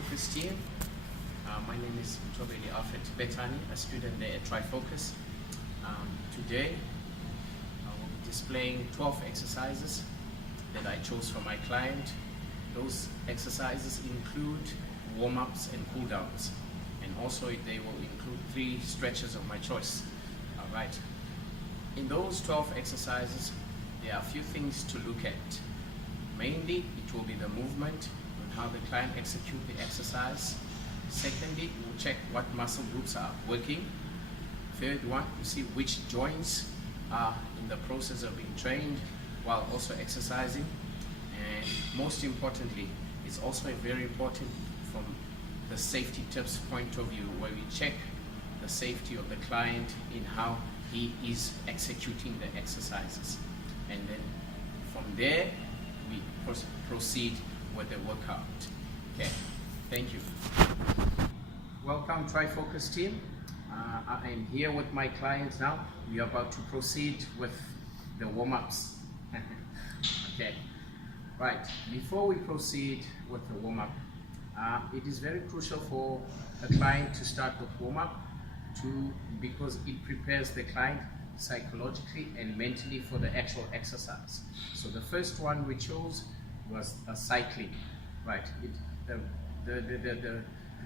Trifocus team. My name is Aflys Trifocus, a student there at Trifocus. Today I will be displaying 12 exercises that I chose for my client. Those exercises include warm-ups and cool-downs, and also they will include 3 stretches of my choice. Alright, in those 12 exercises there are a few things to look at. Mainly it will be the movement and how the client execute the exercise. Secondly, we'll check what muscle groups are working. Third one, to see which joints are in the process of being trained while also exercising. And most importantly, it's also very important from the safety tips point of view, where we check the safety of the client in how he is executing the exercises. And then from there, we proceed with the workout. Okay, thank you. Welcome Trifocus team. I am here with my client now. We are about to proceed with the warm-ups. Okay, right. Before we proceed with the warm-up, it is very crucial for a client to start with warm-up because it prepares the client psychologically and mentally for the actual exercise. So the first one we chose was cycling. Right. The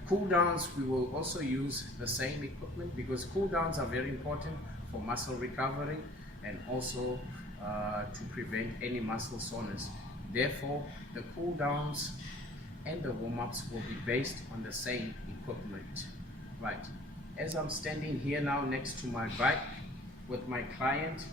cool downs, we will also use the same equipment because cool downs are very important for muscle recovery and also to prevent any muscle soreness. Therefore, the cool downs and the warm-ups will be based on the same equipment. Right. As I'm standing here now next to my bike with my client,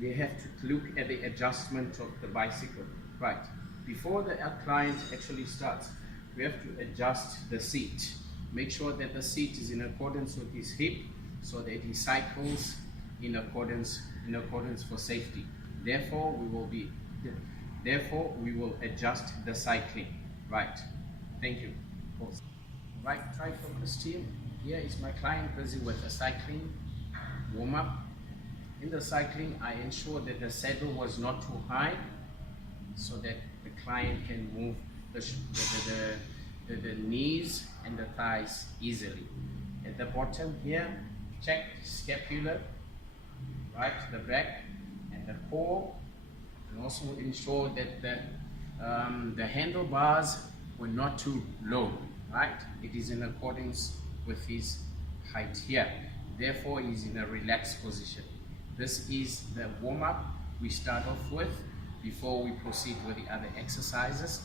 we have to look at the adjustment of the bicycle. Right. Before the client actually starts, we have to adjust the seat. Make sure that the seat is in accordance with his hip so that he cycles in accordance for safety. Therefore, we will adjust the cycling. Right. Thank you. Right, Trifocus team. Here is my client busy with the cycling warm-up. In the cycling, I ensure that the saddle was not too high so that the client can move the knees and the thighs easily. At the bottom here, check scapula, right, the back and the core, and also ensure that the handlebars were not too low, right? It is in accordance with his height here. Therefore, he's in a relaxed position. This is the warm-up we start off with before we proceed with the other exercises.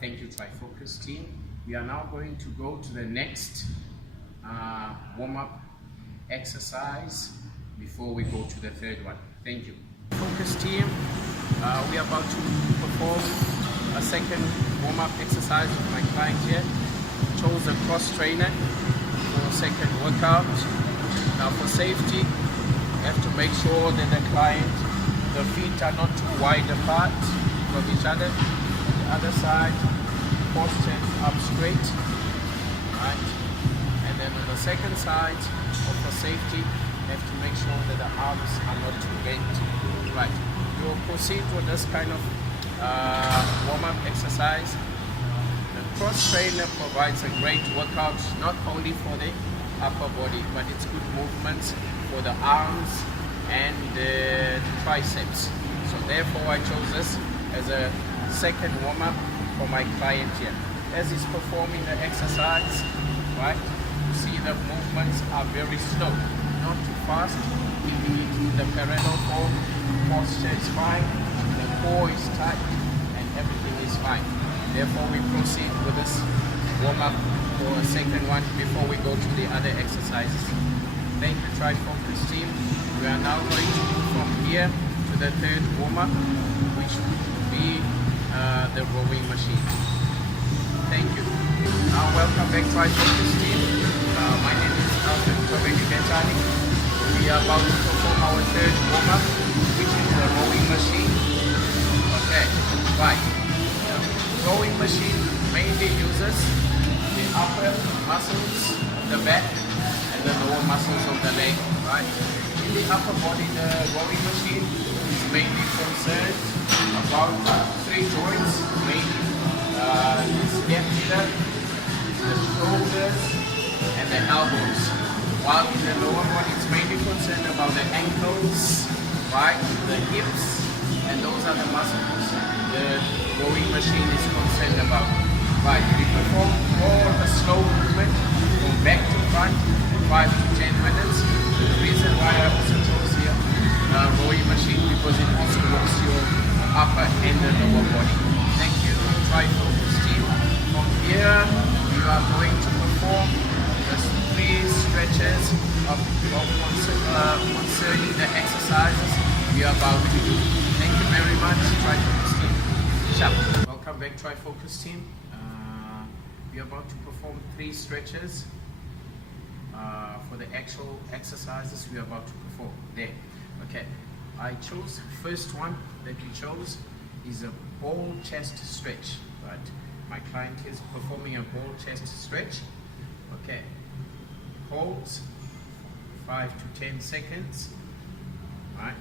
Thank you, Trifocus team. We are now going to go to the next warm-up exercise before we go to the third one. Thank you. Focus team, we are about to perform a second warm-up exercise with my client here. Chose a cross trainer for a second workout. Now for safety, you have to make sure that the client, the feet are not too wide apart from each other. On the other side, posture up straight, right? And then on the second side, for safety, you have to make sure that the arms are not too bent, right? We will proceed with this kind of warm-up exercise. The cross trainer provides a great workout, not only for the upper body, but it's good movements for the arms and the triceps. So therefore I chose this as a second warm-up for my client here. As he's performing the exercise, right, you see the movements are very slow, not too fast. The parallel core posture is fine, the core is tight, and everything is fine. Therefore we proceed with this warm-up for a second one before we go to the other exercises. Thank you, Trifocus team. We are now going to move from here to the third warm-up, which will be the rowing machine. Thank you. Now welcome back, Trifocus team. My name is Aflys Trifocus. We are about to perform our third warm-up, which is the rowing machine. Okay, right. The rowing machine mainly uses the upper muscles of the back and the lower muscles of the leg, right? In the upper body, the rowing machine is mainly concerned about 3 joints, mainly the scapula, shoulders, and the elbows. While in the lower body, it's mainly concerned about the ankles, right, the hips, and those are the muscles the rowing machine is concerned about. Right, we perform all a slow movement from back to front in 5 to 10 minutes. The reason why I also chose here rowing machine because it also works your upper and the lower body. Thank you, Trifocus team. From here, we are going to perform the 3 stretches of concerning the exercises we are about to do. Thank you very much, Trifocus team. Ciao. Welcome back, Trifocus team. We are about to perform 3 stretches for the actual exercises we are about to perform there. Okay, I chose first one that we chose is a ball chest stretch. Right, my client is performing a ball chest stretch. Okay, holds 5 to 10 seconds. Right,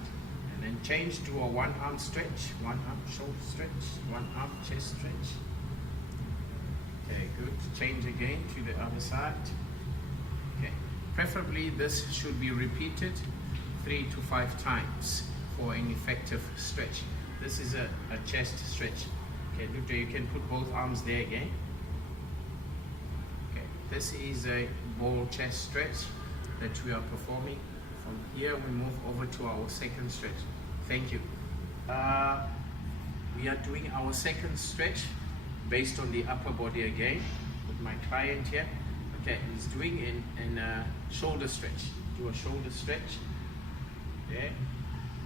and then change to a 1 arm stretch, 1 arm shoulder stretch, 1 arm chest stretch. Okay, good. Change again to the other side. Okay, preferably this should be repeated 3 to 5 times for an effective stretch. This is a chest stretch. Okay, look there, you can put both arms there again. Okay, this is a ball chest stretch that we are performing. From here we move over to our second stretch. Thank you. We are doing our second stretch based on the upper body again with my client here. Okay, he's doing in a shoulder stretch. Do a shoulder stretch. Okay,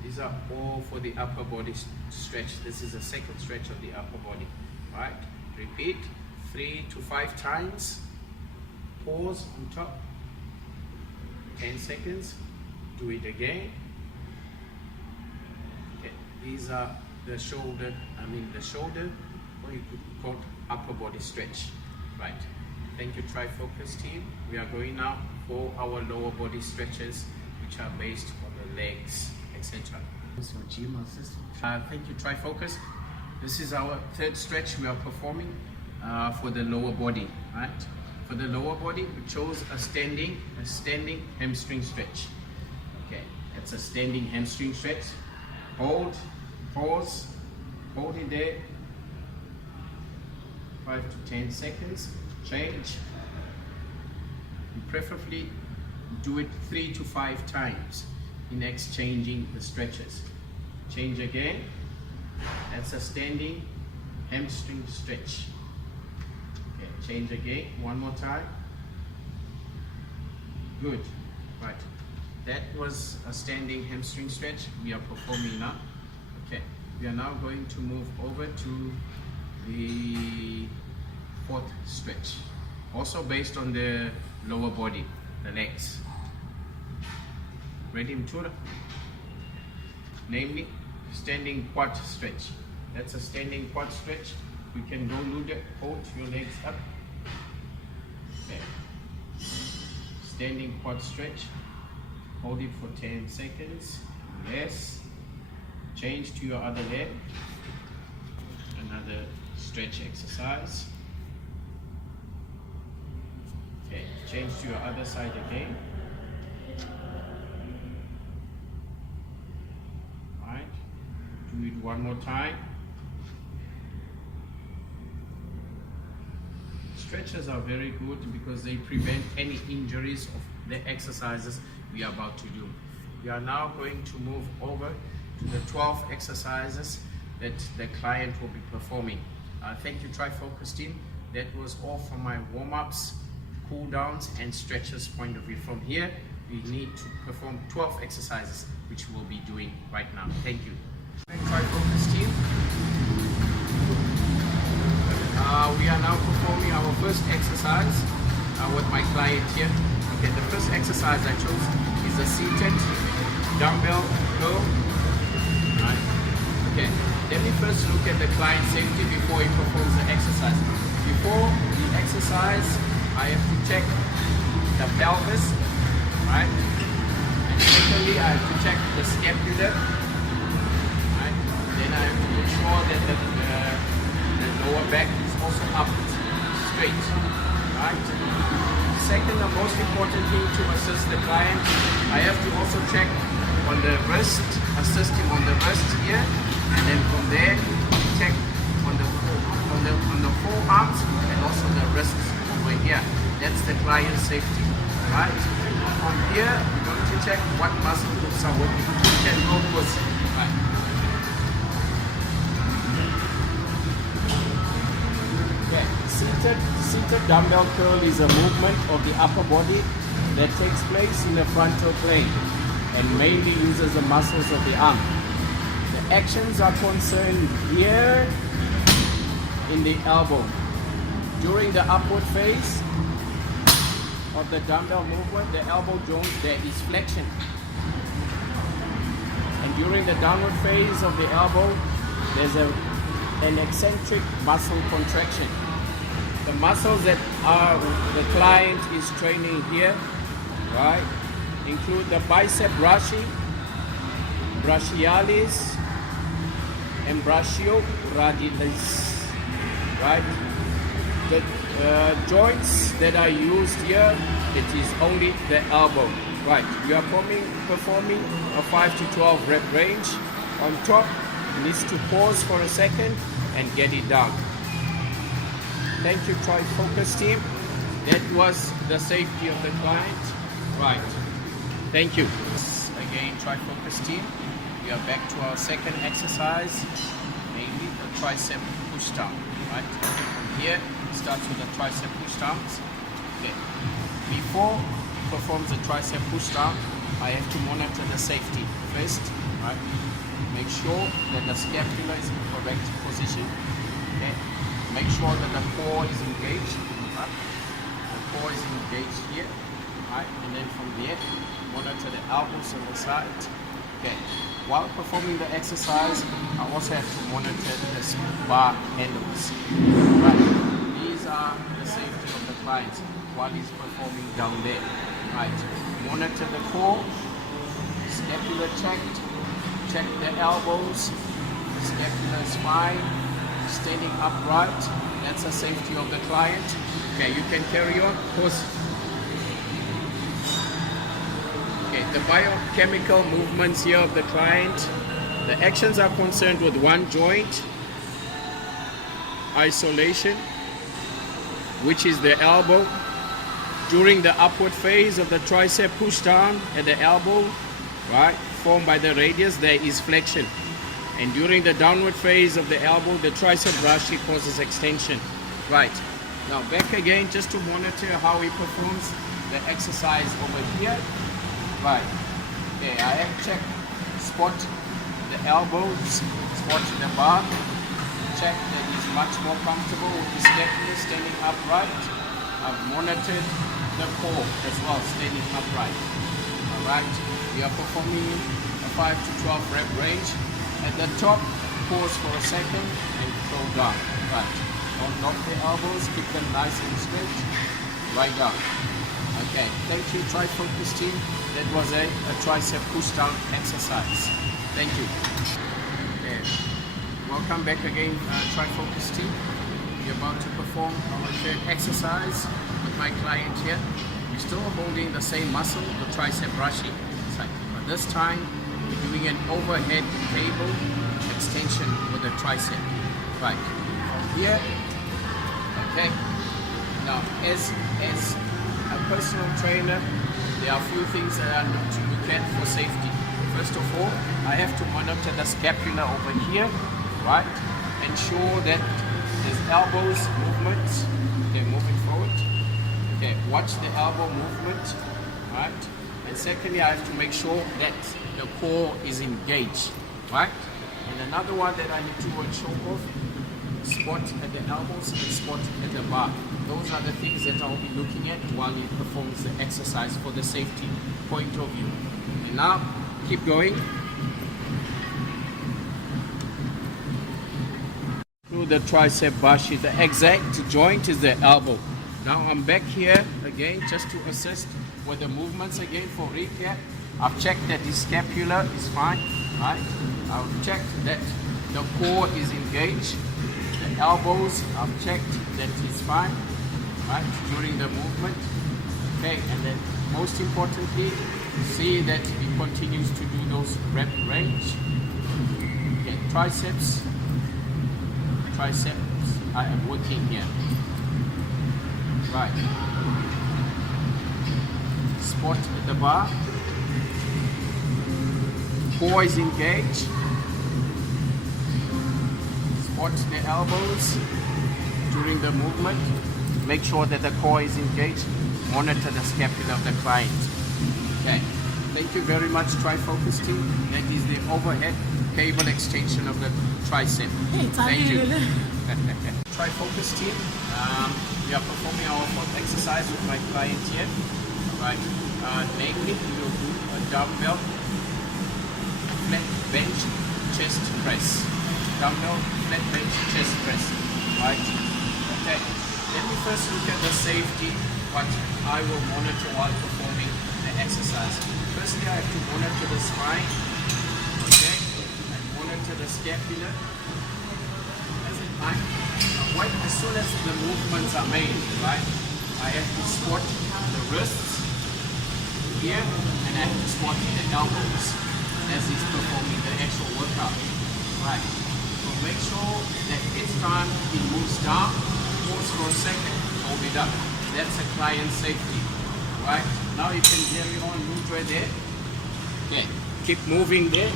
these are all for the upper body stretch. This is a second stretch of the upper body. Right, repeat 3 to 5 times. Pause on top. 10 seconds. Do it again. Okay, these are the shoulder, or you could call it upper body stretch. Right. Thank you, Trifocus team. We are going now for our lower body stretches, which are based on the legs, etc. Thank you, Trifocus. This is our third stretch we are performing for the lower body. Right. For the lower body, we chose a standing hamstring stretch. Okay, it's a standing hamstring stretch. Hold, pause, hold it there. 5 to 10 seconds. Change. You preferably do it 3 to 5 times in exchanging the stretches. Change again. That's a standing hamstring stretch. Okay, change again. One more time. Good. Right. That was a standing hamstring stretch we are performing now. Okay. We are now going to move over to the 4th stretch, also based on the lower body, the legs. Ready, Mtura? Namely, standing quad stretch. That's a standing quad stretch. You can go hold your legs up. Okay. Standing quad stretch. Hold it for 10 seconds. Yes. Change to your other leg. Another stretch exercise. Okay, change to your other side again. Right, do it one more time. Stretches are very good because they prevent any injuries of the exercises we are about to do. We are now going to move over to the 12 exercises that the client will be performing. Thank you, Trifocus team. That was all from my warm-ups, cool downs and stretches point of view. From here, we need to perform 12 exercises, which we'll be doing right now. Thank you. Trifocus team. We are now performing our first exercise with my client here. Okay, the first exercise I chose is a seated dumbbell curl. Right. Okay, let me first look at the client's safety before he performs the exercise. Before the exercise, I have to check the pelvis, right? And secondly, I have to check the scapula, right? Then I have to make sure that the lower back is also up straight, right? Second, the most important thing to assist the client, I have to also check on the wrist, assist him on the wrist here, and then from there check on the forearms and also the wrists over here. That's the client's safety, right? From here, we're going to check what muscle groups are working. You can go first, right? Okay, seated dumbbell curl is a movement of the upper body that takes place in the frontal plane and mainly uses the muscles of the arm. The actions are concerned here in the elbow. During the upward phase of the dumbbell movement, the elbow joint, there is flexion. And during the downward phase of the elbow, there's an eccentric muscle contraction. The muscles that the client is training here, right, include the bicep brachii, brachialis, and brachioradialis, right? The joints that are used here, it is only the elbow, right? You are performing a 5 to 12 rep range. On top, you need to pause for a second and get it down. Thank you, Trifocus team. That was the safety of the client. Right. Thank you. Again, Trifocus team. We are back to our second exercise, mainly the tricep push down. Right. Here, it starts with the tricep push downs. Okay. Before he performs the tricep push down, I have to monitor the safety first. Right. Make sure that the scapula is in the correct position. Okay. Make sure that the core is engaged. Right? The core is engaged here. Right? And then from there, monitor the elbows on the side. Okay. While performing the exercise, I also have to monitor the bar handles. Right? These are the safety of the client while he's performing down there. Right? Monitor the core, scapula checked, check the elbows, scapular spine, standing upright. That's the safety of the client. Okay, you can carry on. Pause. Okay, the biochemical movements here of the client. The actions are concerned with one joint isolation, which is the elbow. During the upward phase of the tricep push down at the elbow, right, formed by the radius, there is flexion. And during the downward phase of the elbow, the tricep brachii causes extension. Right. Now back again just to monitor how he performs the exercise over here. Right. Okay, I have checked, spot the elbows, spot the bar, check that he's much more comfortable with his scapula standing upright. I've monitored the core as well, standing upright. Alright, we are performing a 5 to 12 rep range. At the top, pause for a second and throw down. Right. Don't lock the elbows, keep them nice and straight. Right down. Okay, thank you, Trifocus team. That was a tricep push down exercise. Thank you. Okay. Welcome back again, Trifocus team. We're about to perform our third exercise with my client here. We're still holding the same muscle, the tricep brachii. But this time, we're doing an overhead cable extension with the tricep. Right. From here, okay. Now, as a personal trainer, there are a few things that I need to look at for safety. First of all, I have to monitor the scapula over here, right? Ensure that there's elbows movements. Okay, moving forward. Okay, watch the elbow movement, right? And secondly, I have to make sure that the core is engaged, right? And another one that I need to ensure of, spot at the elbows and spot at the bar. Those are the things that I'll be looking at while he performs the exercise for the safety point of view. And now, keep going. Through the tricep brachii, the exact joint is the elbow. Now I'm back here again just to assist with the movements again for recap. I've checked that the scapula is fine, right? I've checked that the core is engaged. The elbows, I've checked that it's fine. right, during the movement. Okay, and then most importantly, see that he continues to do those rep range. Okay, triceps I am working here. Right. Squat at the bar. Core is engaged. Squat the elbows during the movement. Make sure that the core is engaged. Monitor the scapula of the client. Okay. Thank you very much, Trifocus team. That is the overhead cable extension of the tricep. Thank you. Trifocus team. We are performing our fourth exercise with my client here. Right. Namely, we will do a dumbbell flat bench chest press. Dumbbell flat bench chest press. Right. Okay. Let me first look at the safety, what I will monitor while performing the exercise. Firstly, I have to monitor the spine. Okay. And monitor the scapula. As soon as the movements are made, right, I have to squat the wrists here and I have to squat the elbows as he's performing the actual workout. Right. So make sure that each time he moves down, pause for a second, hold it up. That's a client safety. Right. Now you can carry on, move right there. Okay. Keep moving there.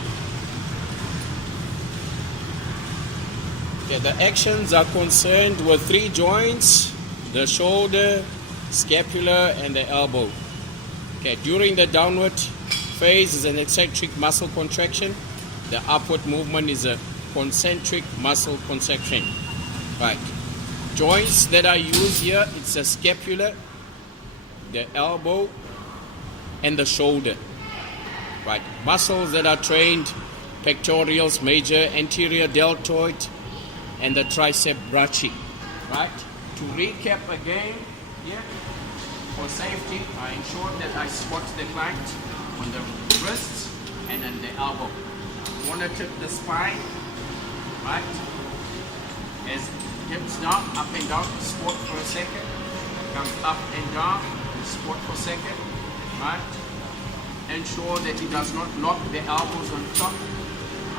Okay, the actions are concerned with three joints: the shoulder, scapula, and the elbow. Okay, during the downward phase is an eccentric muscle contraction. The upward movement is a concentric muscle contraction. Right. Joints that are used here, it's the scapula, the elbow, and the shoulder. Right. Muscles that are trained: pectorals major, anterior deltoid, and the tricep brachii. Right? To recap again, here, for safety, I ensure that I squat the client on the wrists and then the elbow. Monitor the spine, right? As hips down, up and down, squat for a second. Come up and down, squat for a second, right? Ensure that he does not lock the elbows on top,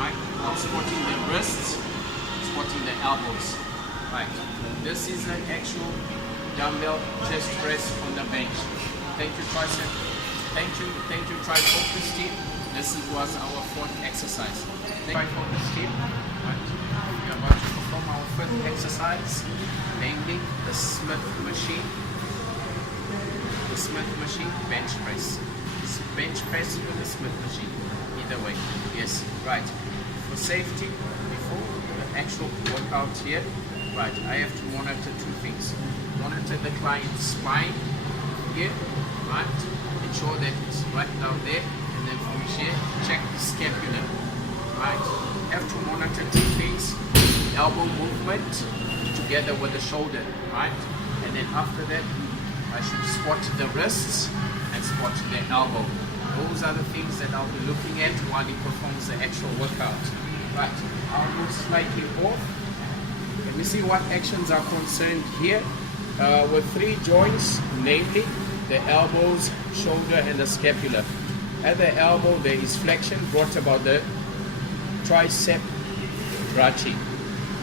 right? While squatting the wrists, squatting the elbows. Right. This is an actual dumbbell chest press on the bench. Thank you, tricep. Thank you, Trifocus team. This was our fourth exercise. Thank you, Trifocus team. Right. We are about to perform our fifth exercise, namely the Smith machine. The Smith machine bench press. It's bench press with the Smith machine. Either way. Yes. Right. For safety, before the actual workout here, right, I have to monitor two things. Monitor the client's spine here, right? Ensure that it's right down there, and then from here, check the scapula, right? Have to monitor two things: elbow movement together with the shoulder, right? And then after that, I should squat the wrists and squat the elbow. Those are the things that I'll be looking at while he performs the actual workout. Right, I'll move slightly off. Let me see what actions are concerned here with three joints, namely the elbows, shoulder, and the scapula. At the elbow, there is flexion brought about the tricep brachii.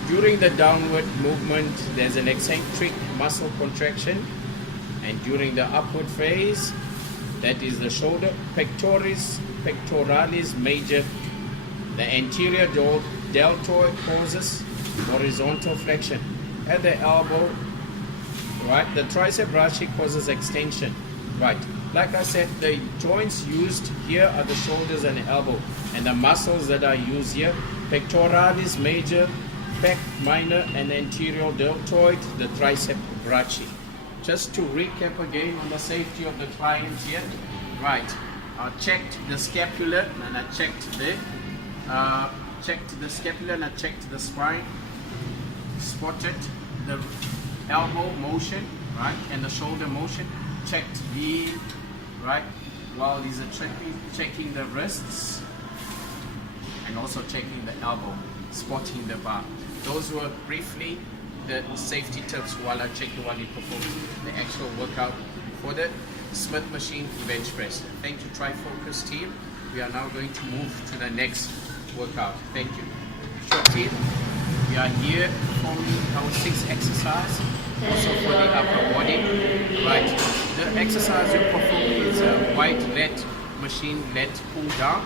During the downward movement, there's an eccentric muscle contraction, and during the upward phase, that is the shoulder, pectoralis major. The anterior deltoid causes horizontal flexion. At the elbow, right, the tricep brachii causes extension. Right, like I said, the joints used here are the shoulders and the elbow, and the muscles that are used here: pectoralis major, pec minor, and anterior deltoid, the tricep brachii. Just to recap again on the safety of the client here. Right, I checked the scapula and I checked the scapula and I checked the spine, spotted the elbow motion, right, and the shoulder motion, checked the, right, while he's checking the wrists and also checking the elbow, spotting the bar. Those were briefly the safety tips while I check you while you perform the actual workout for the Smith machine bench press. Thank you, Trifocus team. We are now going to move to the next workout. Thank you. Sure team, we are here performing our 6th exercise, also for the upper body. Right, the exercise you're performing is a white leg machine leg pull down.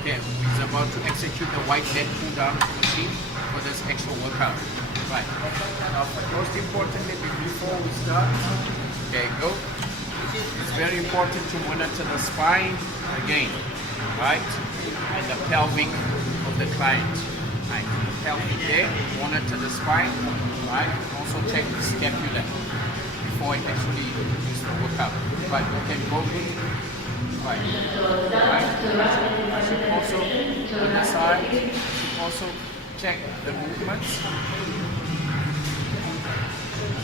Okay, he's about to execute the white leg pull down machine for this actual workout. Right, now most importantly before we start, okay, go. It's very important to monitor the spine again, right, and the pelvic of the client. Right, the pelvic there, monitor the spine, right, also check the scapula before I actually use the workout. Right, we can go good. Right, I should also, on the side, I should also check the movements.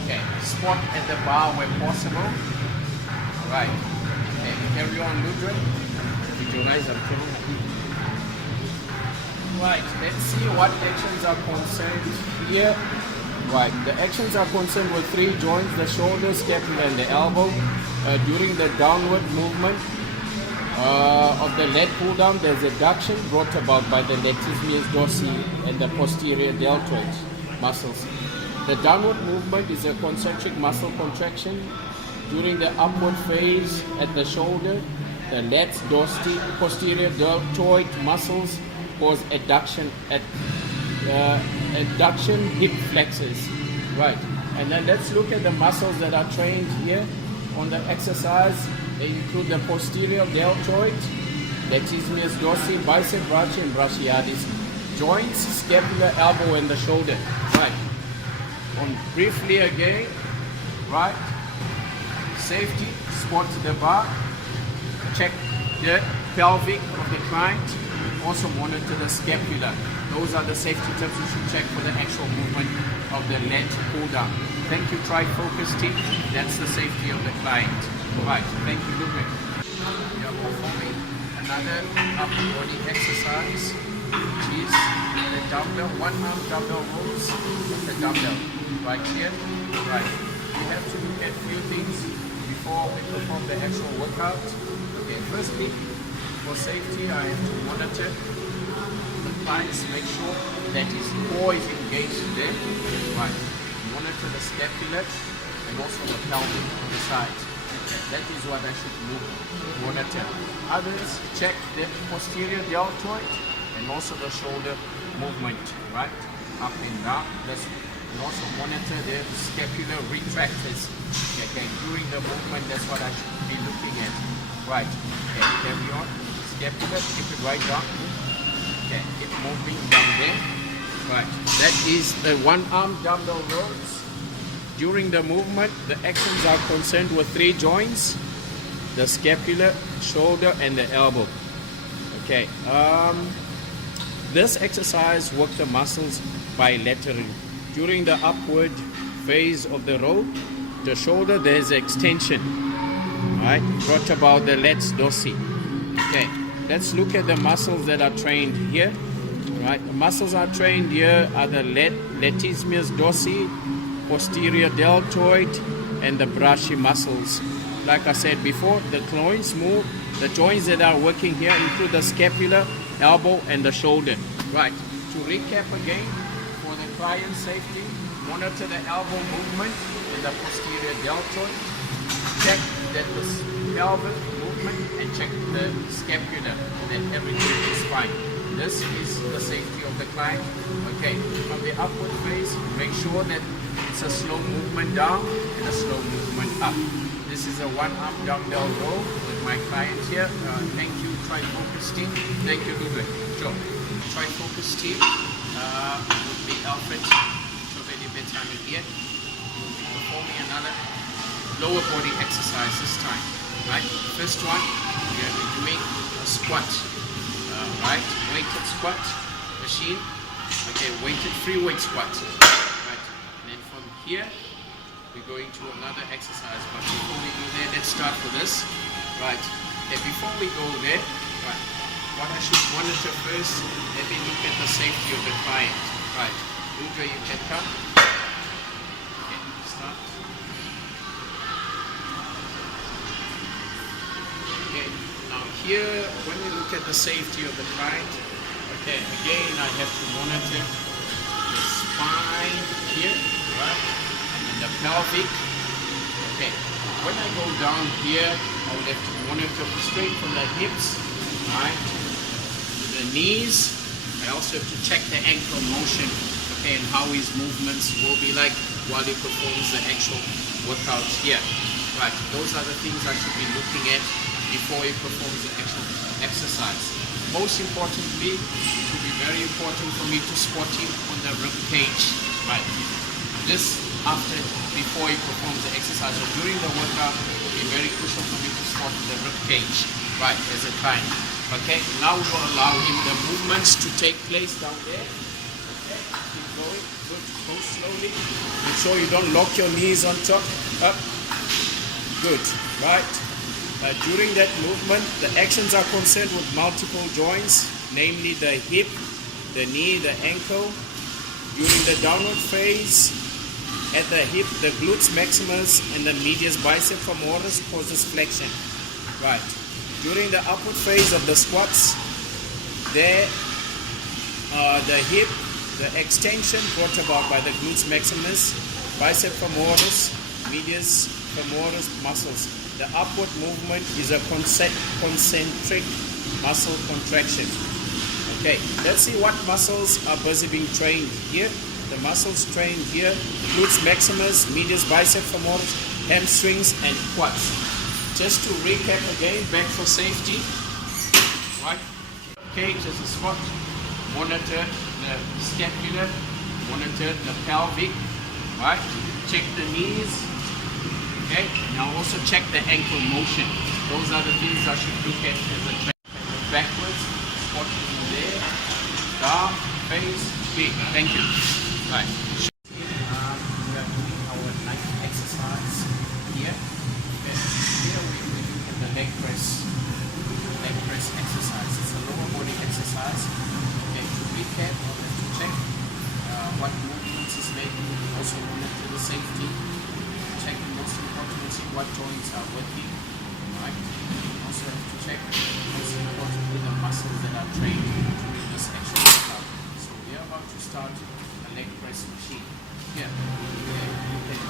Okay, squat at the bar where possible. Right, okay, carry on, Ludwig. Visualize the Right, let's see what actions are concerned here. Right, the actions are concerned with 3 joints, the shoulder, scapula and the elbow. During the downward movement of the leg pull down, there's adduction brought about by the latissimus dorsi and the posterior deltoid muscles. The downward movement is a concentric muscle contraction. During the upward phase at the shoulder, the lats dorsi posterior deltoid muscles cause adduction at adduction hip flexors. Right, and then let's look at the muscles that are trained here on the exercise. They include the posterior deltoid, latissimus dorsi, bicep brachii and brachialis, joints, scapula, elbow and the shoulder. Right, on briefly again, right, safety, squat to the bar, check the pelvic of the client, also monitor the scapula. Those are the safety tips you should check for the actual movement of the leg pull down. Thank you, Trifocus team. That's the safety of the client. Right, thank you, Ludwig. We are performing another upper body exercise, which is the dumbbell, 1-arm dumbbell rows with the dumbbell. Right here, right. We have to look at a few things before we perform the actual workout. Okay, firstly, for safety, I have to monitor the clients, make sure that his core is engaged there. Right. Monitor the scapula and also the pelvic on the side. That is what I should monitor. Others, check the posterior deltoid and also the shoulder movement, right? Up and down. And also monitor the scapular retractors. Okay, during the movement, that's what I should be looking at. Right, okay, carry on. Scapula, keep it right down. Okay, keep moving down there. Right, that is the 1-arm dumbbell rows. During the movement, the actions are concerned with 3 joints, the scapula, shoulder and the elbow. Okay, this exercise works the muscles bilaterally. During the upward phase of the row, the shoulder, there's extension, right, brought about the lats dorsi. Okay, let's look at the muscles that are trained here. Right, the muscles are trained here are the latissimus dorsi, posterior deltoid and the brachii muscles. Like I said before, the joints move. The joints that are working here include the scapula, elbow and the shoulder. Right, to recap again, for the client safety, monitor the elbow movement in the posterior deltoid, check that the pelvic movement and check the scapula, that everything is fine. This is the safety of the client. Okay, from the upward phase, make sure that it's a slow movement down and a slow movement up. This is a 1-arm dumbbell row with my client here. Thank you, Trifocus team. Thank you, Ludwig. Sure. Trifocus team would be Aflys Trifocus here. We'll be performing another lower body exercise this time. Right? First one, we are doing a squat. Right? Weighted squat machine. Okay, weighted free weight squat. Right? And then from here, we're going to another exercise. But before we go there, let's start with this. Right? Okay, before we go there, right, what I should monitor first, let me look at the safety of the client. Right? Ludra, you can come. here, when we look at the safety of the client, okay, again I have to monitor the spine here, right, and then the pelvic. Okay, when I go down here, I will have to monitor straight from the hips, right, to the knees. I also have to check the ankle motion, okay, and how his movements will be like while he performs the actual workout here. Right, those are the things I should be looking at before he performs the actual exercise. Most importantly, it will be very important for me to spot him on the rib cage. Right, this before he performs the exercise or during the workout, it will be very crucial for me to spot the rib cage. Right, as a client. Okay, now we will allow him the movements to take place down there. Okay, keep going. Good. Go slowly. Make sure you don't lock your knees on top. Up. Good. Right. During that movement, the actions are concerned with multiple joints, namely the hip, the knee, the ankle. During the downward phase, at the hip, the glutes maximus and the medius bicep femoris causes flexion. Right. During the upward phase of the squats, there, the hip, the extension brought about by the glutes maximus, bicep femoris, medius femoris muscles. The upward movement is a concentric muscle contraction. Okay, let's see what muscles are busy being trained here. The muscles trained here, glutes maximus, medius bicep femoris, hamstrings and quads. Just to recap again, back for safety. Right, cage as a squat. Monitor the scapular, monitor the pelvic. Right, check the knees. Okay, now also check the ankle motion. Those are the things I should look at as a trainer. Backwards, spot from there, down, face, big. Thank you. Right. We are doing our night exercise here. Okay. Here we look at the leg press exercise. It's a lower body exercise. Okay, to recap, we have to check what movements is making. Also monitor the safety. Check most importantly what joints are working, right? Also have to check most importantly the muscles that are trained during this actual workout. So we are about to start a leg press machine. Here, you can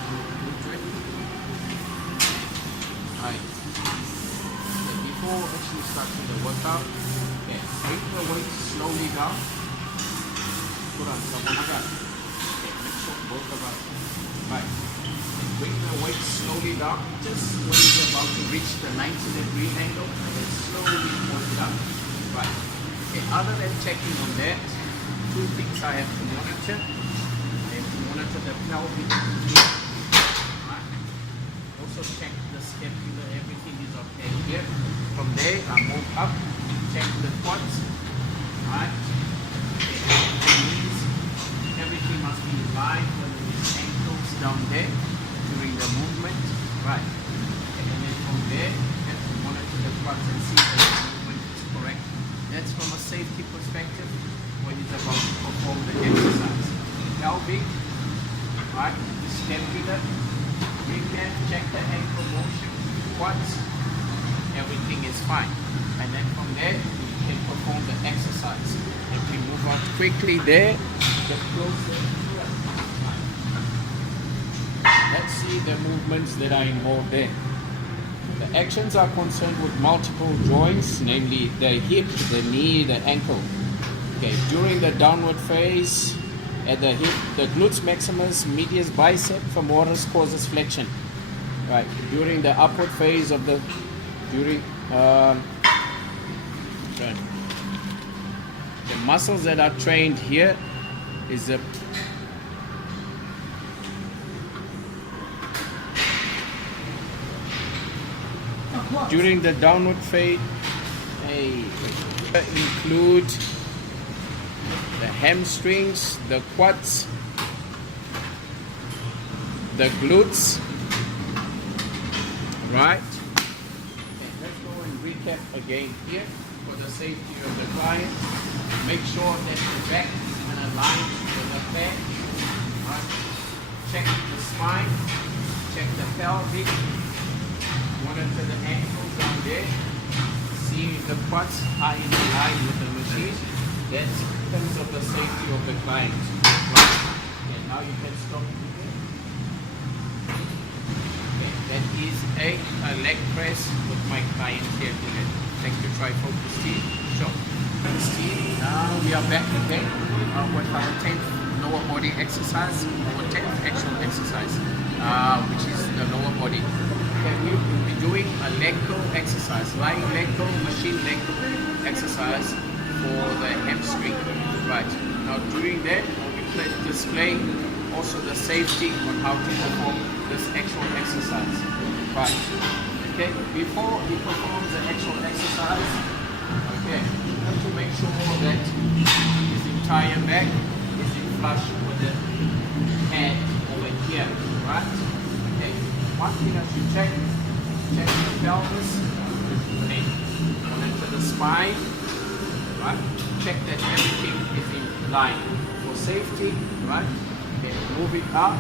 look to it. Right. Okay, before actually starting the workout, okay, bring the weight slowly down. Put on some okay, make sure both of us. Right. Bring the weight slowly down, just when you're about to reach the 90-degree angle, and then slowly pull it up. Right. Okay, other than checking on that, two things I have to monitor. I have to monitor the pelvic. Right. Also check the scapula, everything is okay here. From there, I move up, check the quads. Right. Okay, the knees, everything must be in line, whether it's ankles down there. During the movement, right, okay, and then from there you have to monitor the quads and see that the movement is correct. That's from a safety perspective when it's about to perform the exercise. Pelvic, right, scapular, recap, check the ankle motion, quads, everything is fine. And then from there you can perform the exercise. If we move on quickly there, get closer. Let's see the movements that are involved there. The actions are concerned with multiple joints, namely the hip, the knee, the ankle. Okay, during the downward phase, at the hip, the glutes maximus, medius bicep femoris causes flexion. Right, during the upward phase of the, the muscles that are trained here is the during the downward phase include the hamstrings, the quads, the glutes, right? Okay, let's go and recap again here for the safety of the client. Make sure that the back is aligned with the back. Right? Check the spine, check the pelvic. Monitor the ankles down there. See keep the quads high in line with the machine. That's in terms of the safety of the client. Right? Okay, now you can stop. Okay, that is a leg press with my client here today. Thank you, Trifocus team. Sure. Now we are back again with our 10th lower body exercise, our 10th actual exercise, which is the lower body. Okay, we will be doing a leg curl exercise, lying leg curl, machine leg curl exercise for the hamstring. Right. Now during that, we will display also the safety on how to perform this actual exercise. Right. Okay. Before he performs the actual exercise, okay, you have to make sure that his entire back is in flush with the head over here. Right. Okay. One thing I should check the pelvis, then monitor the spine. Right? Check that everything is in line for safety, right? Okay, move it out.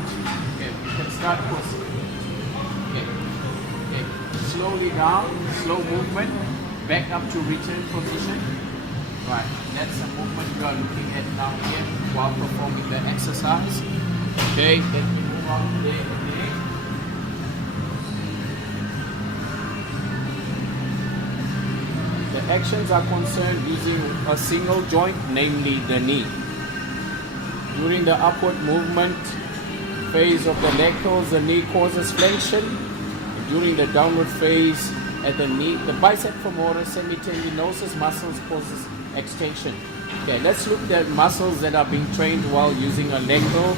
Okay, you can start pushing. Okay, okay, slowly down, slow movement, back up to return position. Right, that's the movement we are looking at now here while performing the exercise. Okay, then we move on there and there. The actions are concerned using a single joint, namely the knee. During the upward movement phase of the leg curls, the knee causes flexion. During the downward phase at the knee, the bicep femoris semitendinosus muscles causes extension. Okay, let's look at muscles that are being trained while using a leg curl.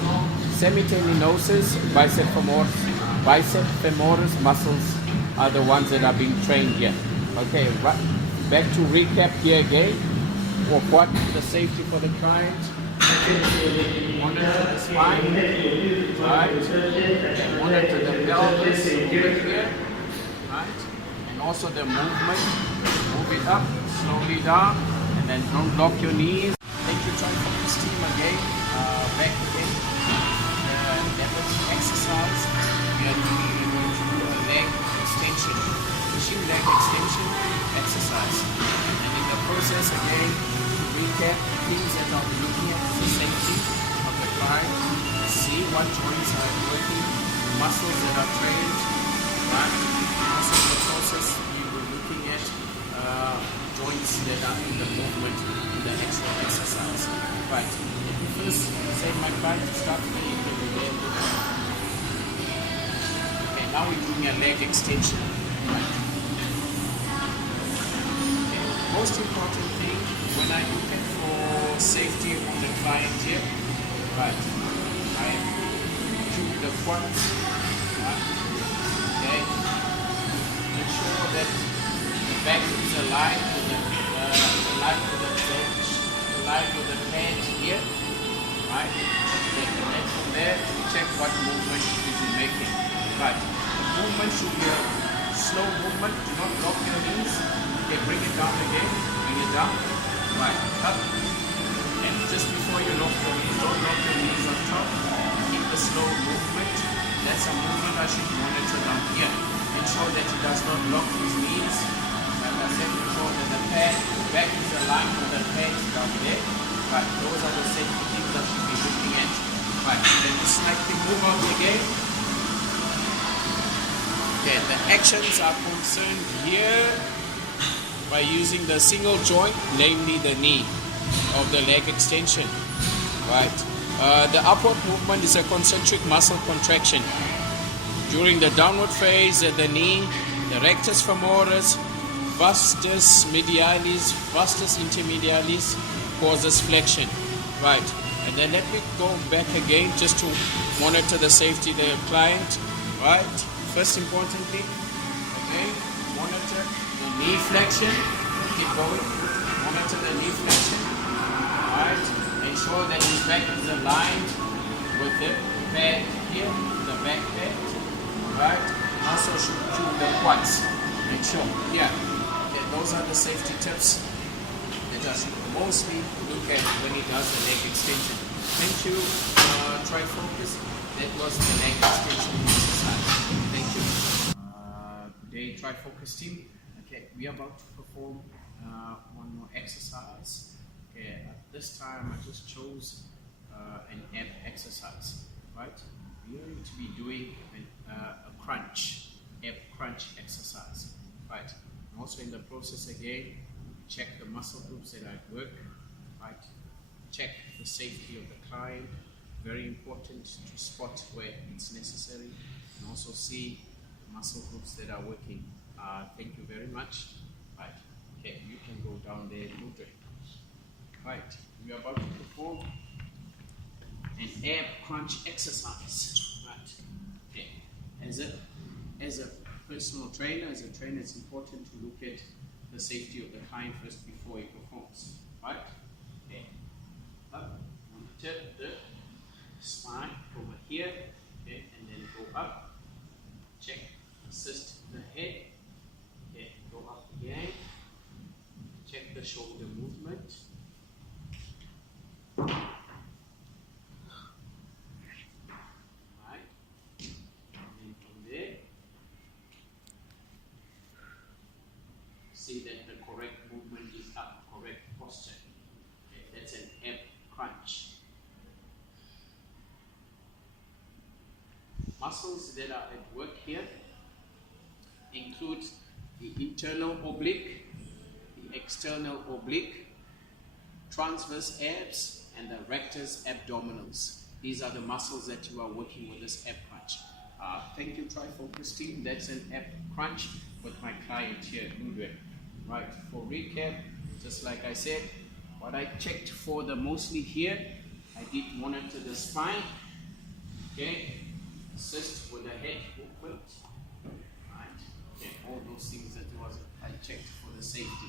Semitendinosus, bicep femoris muscles are the ones that are being trained here. Okay, right. Back to recap here again. For what the safety for the client. Monitor the spine. Right. Monitor the pelvis over here. Right. And also the movement. Move it up, slowly down, and then don't lock your knees. Thank you, Trifocus team again. Back again. The exercise. We are going to do a leg extension. Machine leg extension exercise. And in the process again, to recap things that I'll be looking at is the safety of the client, see what joints are working, muscles that are trained, right? Also in the process you were looking at joints that are in the movement in the actual exercise. Right. Let me first say my client to start playing with the leg. Okay, now we're doing a leg extension. Right. Most important thing when I look at for safety of the client here, right, I do the quads, right, okay, make sure that the back is aligned with the pad here, right, okay, and then from there we check what movement is he making, right, the movement should be a slow movement, do not lock your knees. Okay, bring it down again, bring it down, right, up, and just before you lock your knees, don't lock your knees on top, keep the slow movement, that's a movement I should monitor down here, ensure that he does not lock his knees, like I said, ensure that the back is aligned with the pad down there, right, those are the safety things that you should be looking at, right, then we slightly move out again. Okay, the actions are concerned here by using the single joint, namely the knee of the leg extension. Right. The upward movement is a concentric muscle contraction. During the downward phase at the knee, the rectus femoris, vastus medialis, vastus intermedialis causes flexion. Right. And then let me go back again just to monitor the safety of the client. Right. First importantly, okay, monitor the knee flexion, keep going, monitor the knee flexion, alright, ensure that his back is aligned with the pad here, the back pad, alright, also should do the quads, make sure, yeah, okay, those are the safety tips that I should mostly look at when he does the leg extension. Thank you, Trifocus, that was the leg extension exercise. Thank you. Today, Trifocus team. Okay, we are about to perform one more exercise. Okay, at this time I just chose an ab exercise, right? We're going to be doing a crunch, ab crunch exercise, right? And also in the process again, check the muscle groups that I work, right? Check the safety of the client. Very important to spot where it's necessary, and also see muscle groups that are working. Thank you very much. Right. Okay, you can go down there, Mudre. Right. We are about to perform an ab crunch exercise. Right. Okay. As a personal trainer, it's important to look at the safety of the client first before he performs. Right. Okay. Up. Monitor the spine over here. Okay, and then go up. Check. Assist the head. Okay, go up again. Check the shoulder movement. Right. And then from there, see that the correct movement is up, correct posture. Okay, that's an ab crunch. Muscles that are at work here include the internal oblique, the external oblique, transverse abs, and the rectus abdominis. These are the muscles that you are working with this ab crunch. Thank you, Trifocus team. That's an ab crunch with my client here, Ludwig. Right, for recap, just like I said, what I checked for the mostly here, I did monitor the spine, okay, assist with the head movement, right, okay, all those things that I checked for the safety.